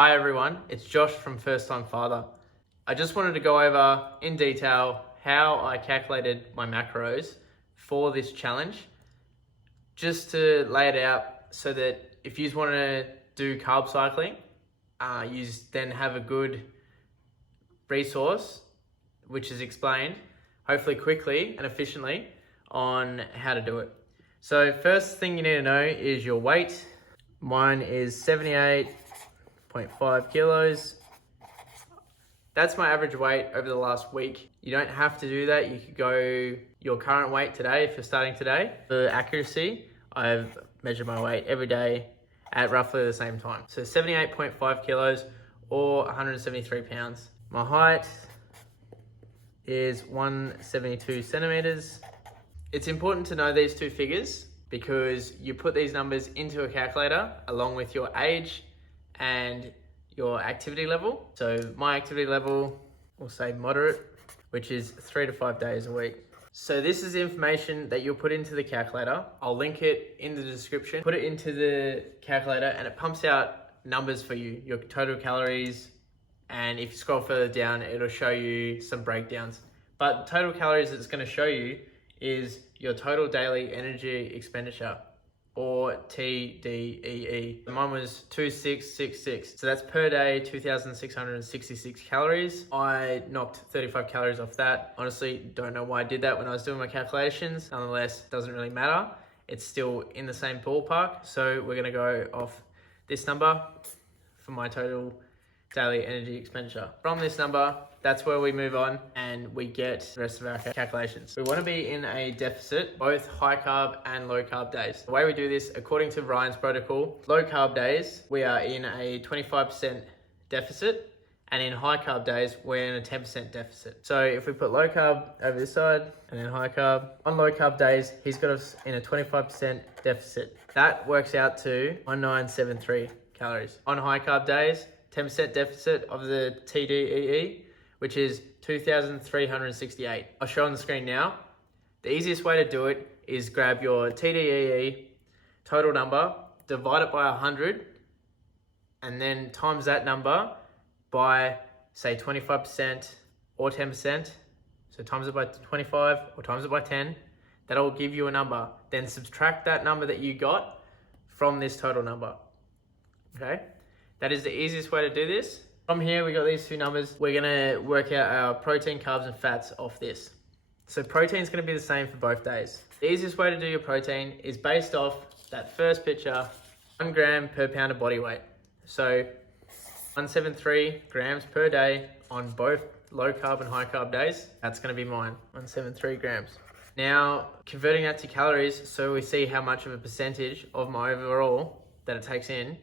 Hi everyone, it's Josh from First Time Father. I just wanted to go over in detail how I calculated my macros for this challenge, just to lay it out so that if you want to do carb cycling, you then have a good resource which is explained, hopefully quickly and efficiently, on how to do it. So first thing you need to know is your weight. Mine is 78.5 kilos. That's my average weight over the last week. You don't have to do that. You could go your current weight today if you're starting today. For accuracy, I've measured my weight every day at roughly the same time. So 78.5 kilos or 173 pounds. My height is 172 centimeters. It's important to know these two figures because you put these numbers into a calculator along with your age and your activity level. So my activity level, we'll say moderate, which is 3 to 5 days a week. So this is information that you'll put into the calculator. I'll link it in the description. Put it into the calculator and it pumps out numbers for you, your total calories. And if you scroll further down, it'll show you some breakdowns. But total calories it's going to show you is your total daily energy expenditure, or TDEE. Mine was 2666. So that's per day, 2,666 calories. I knocked 35 calories off that. Honestly, don't know why I did that when I was doing my calculations. Nonetheless, doesn't really matter. It's still in the same ballpark. So we're gonna go off this number for my total daily energy expenditure. From this number, that's where we move on and we get the rest of our calculations. We want to be in a deficit, both high carb and low carb days. The way we do this, according to Ryan's protocol, low carb days, we are in a 25% deficit, and in high carb days, we're in a 10% deficit. So if we put low carb over this side and then high carb, on low carb days, he's got us in a 25% deficit. That works out to 1973 calories. On high carb days, 10% deficit of the TDEE, which is 2,368. I'll show on the screen now. The easiest way to do it is grab your TDEE total number, divide it by 100, and then times that number by, say, 25% or 10%. So times it by 25 or times it by 10. That'll give you a number. Then subtract that number that you got from this total number. Okay? That is the easiest way to do this. From here, we got these two numbers. We're gonna work out our protein, carbs, and fats off this. So protein is gonna be the same for both days. The easiest way to do your protein is based off that first picture, 1 gram per pound of body weight. So 173 grams per day on both low carb and high carb days. That's gonna be mine, 173 grams. Now, converting that to calories so we see how much of a percentage of my overall that it takes in,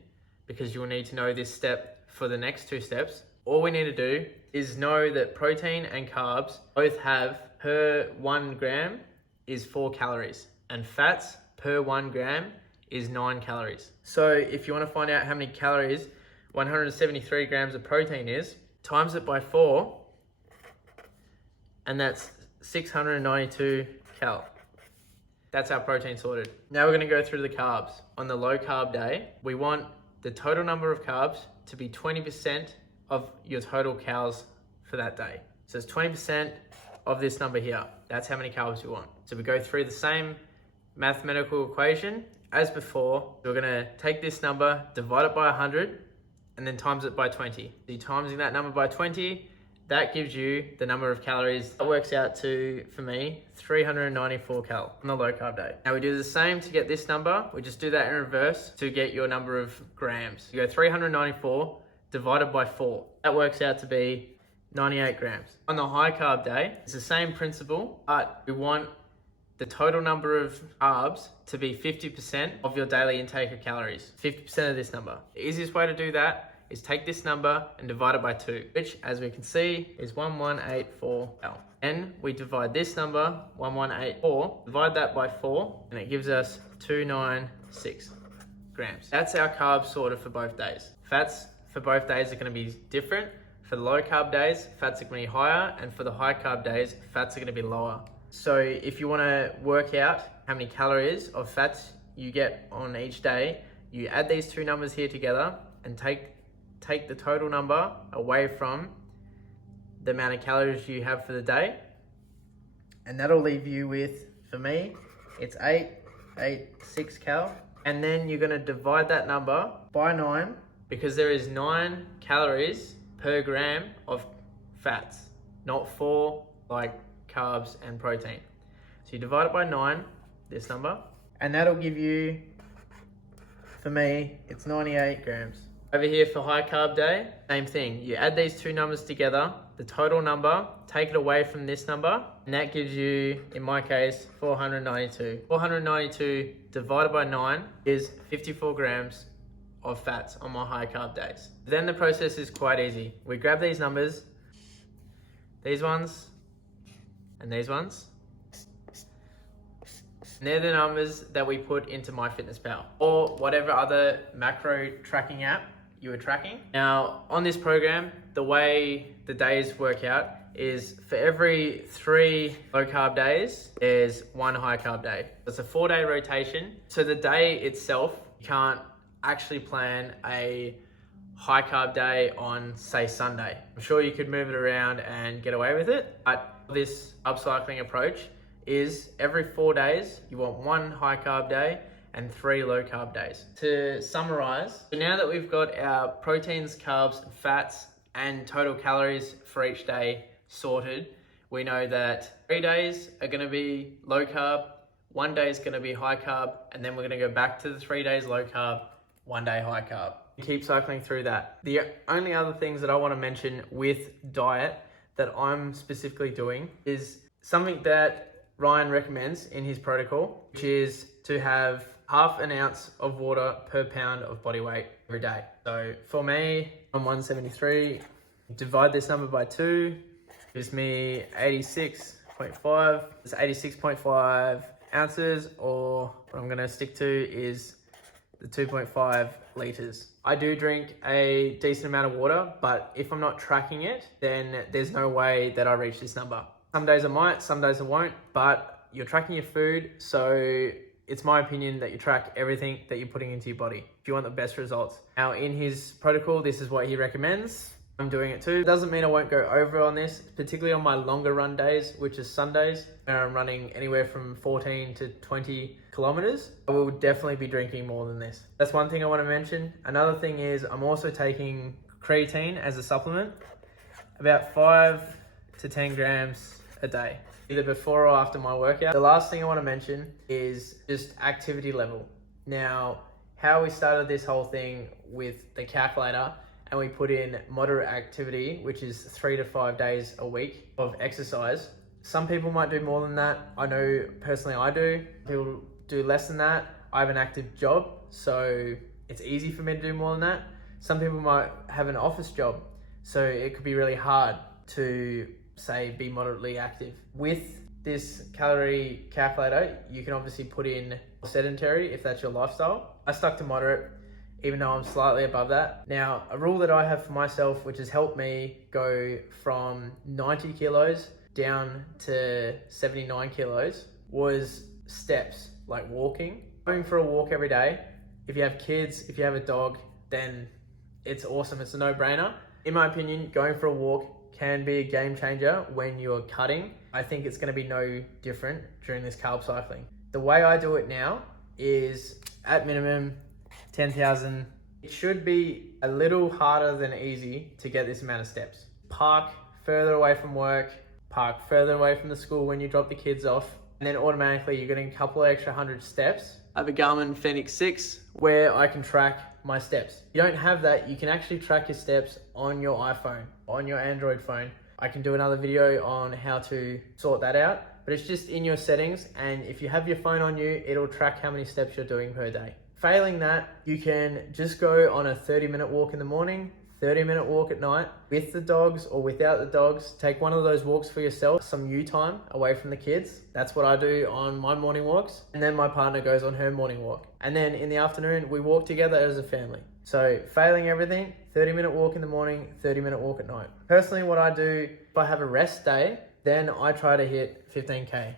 because you will need to know this step for the next two steps. All we need to do is know that protein and carbs both have per 1 gram is 4 calories, and fats per 1 gram is 9 calories. So if you want to find out how many calories 173 grams of protein is, times it by 4, and that's 692 cal. That's our protein sorted. Now we're going to go through the carbs. On the low carb day, we want the total number of carbs to be 20% of your total calories for that day. So it's 20% of this number here. That's how many carbs you want. So we go through the same mathematical equation as before. We're gonna take this number, divide it by 100, and then times it by 20. So you're timesing that number by 20, that gives you the number of calories. That works out to, for me, 394 cal on the low carb day. Now we do the same to get this number. We just do that in reverse to get your number of grams. You go 394 divided by 4. That works out to be 98 grams. On the high carb day, it's the same principle, but we want the total number of carbs to be 50% of your daily intake of calories. 50% of this number. The easiest way to do that is take this number and divide it by 2, which, as we can see, is 1184 cal. And we divide this number, 1184, divide that by 4, and it gives us 296 grams. That's our carbs sorted for both days. Fats for both days are going to be different. For the low carb days, fats are going to be higher, and for the high carb days, fats are going to be lower. So if you want to work out how many calories of fats you get on each day, you add these two numbers here together and take take the total number away from the amount of calories you have for the day. And that'll leave you with, for me, it's 886 cal. And then you're gonna divide that number by 9, because there is 9 calories per gram of fats, not 4 like carbs and protein. So you divide it by 9, this number, and that'll give you, for me, it's 98 grams. Over here for high carb day, same thing. You add these two numbers together, the total number, take it away from this number, and that gives you, in my case, 492. 492 divided by 9 is 54 grams of fats on my high carb days. Then the process is quite easy. We grab these numbers, these ones, and these ones. And they're the numbers that we put into MyFitnessPal or whatever other macro tracking app you were tracking. Now, on this program, the way the days work out is for every 3 low carb days, there's 1 high carb day. It's a 4-day rotation. So the day itself, you can't actually plan a high carb day on, say, Sunday. I'm sure you could move it around and get away with it, but this upcycling approach is every 4 days, you want 1 high carb day and 3 low carb days. To summarize, so now that we've got our proteins, carbs, fats, and total calories for each day sorted, we know that 3 days are gonna be low carb, 1 day is gonna be high carb, and then we're gonna go back to the 3 days low carb, 1 day high carb. Keep cycling through that. The only other things that I wanna mention with diet that I'm specifically doing is something that Ryan recommends in his protocol, which is to have half an ounce of water per pound of body weight every day. So for me, I'm 173, divide this number by 2, gives me 86.5. It's 86.5 ounces, or what I'm gonna stick to is the 2.5 liters. I do drink a decent amount of water, but if I'm not tracking it, then there's no way that I reach this number. Some days I might, some days I won't, but you're tracking your food, so it's my opinion that you track everything that you're putting into your body if you want the best results. Now, in his protocol, this is what he recommends. I'm doing it too. Doesn't mean I won't go over on this, particularly on my longer run days, which is Sundays, where I'm running anywhere from 14 to 20 kilometers. I will definitely be drinking more than this. That's one thing I want to mention. Another thing is I'm also taking creatine as a supplement, about 5 to 10 grams a day, either before or after my workout. The last thing I want to mention is just activity level. Now, how we started this whole thing with the calculator, and we put in moderate activity, which is 3 to 5 days a week of exercise. Some people might do more than that. I know personally I do. People do less than that. I have an active job, so it's easy for me to do more than that. Some people might have an office job, so it could be really hard to, say, be moderately active. With this calorie calculator, you can obviously put in sedentary if that's your lifestyle. I stuck to moderate, even though I'm slightly above that. Now, a rule that I have for myself, which has helped me go from 90 kilos down to 79 kilos, was steps, like walking. Going for a walk every day. If you have kids, if you have a dog, then it's awesome. It's a no-brainer. In my opinion, going for a walk can be a game changer when you're cutting. I think it's going to be no different during this carb cycling. The way I do it now is at minimum 10,000. It should be a little harder than easy to get this amount of steps. Park further away from work, park further away from the school when you drop the kids off, and then automatically you're getting a couple of extra 100 steps. I have a Garmin Fenix 6 where I can track my steps. If you don't have that, you can actually track your steps on your iPhone, on your Android phone. I can do another video on how to sort that out, but it's just in your settings, and if you have your phone on you, it'll track how many steps you're doing per day. Failing that, you can just go on a 30-minute walk in the morning, 30-minute walk at night with the dogs or without the dogs. Take one of those walks for yourself, some you time away from the kids. That's what I do on my morning walks. And then my partner goes on her morning walk. And then in the afternoon, we walk together as a family. So failing everything, 30-minute walk in the morning, 30-minute walk at night. Personally, what I do, if I have a rest day, then I try to hit 15K.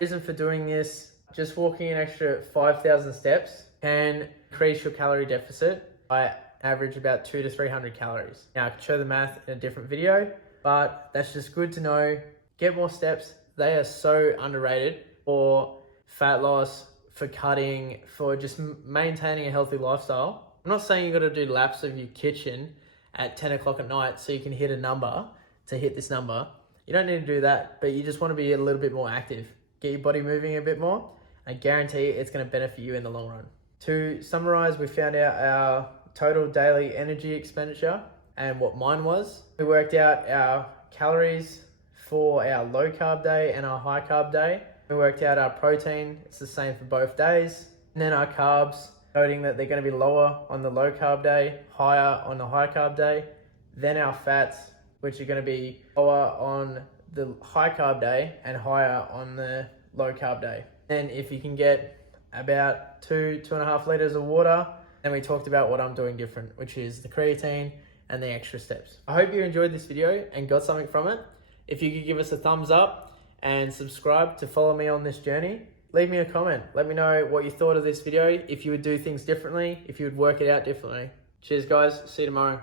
Reason for doing this, just walking an extra 5,000 steps can increase your calorie deficit by average about 200 to 300 calories. Now I can show the math in a different video, but that's just good to know. Get more steps. They are so underrated for fat loss, for cutting, for just maintaining a healthy lifestyle. I'm not saying you got to do laps of your kitchen at 10 o'clock at night so you can hit a number to hit this number. You don't need to do that, but you just want to be a little bit more active. Get your body moving a bit more. I guarantee it's going to benefit you in the long run. To summarize, we found out our total daily energy expenditure and what mine was. We worked out our calories for our low carb day and our high carb day. We worked out our protein, it's the same for both days. And then our carbs, noting that they're going to be lower on the low carb day, higher on the high carb day. Then our fats, which are going to be lower on the high carb day and higher on the low carb day. And if you can get about 2.5 liters of water, then we talked about what I'm doing different, which is the creatine and the extra steps. I hope you enjoyed this video and got something from it. If you could give us a thumbs up and subscribe to follow me on this journey, leave me a comment. Let me know what you thought of this video, if you would do things differently, if you would work it out differently. Cheers guys, see you tomorrow.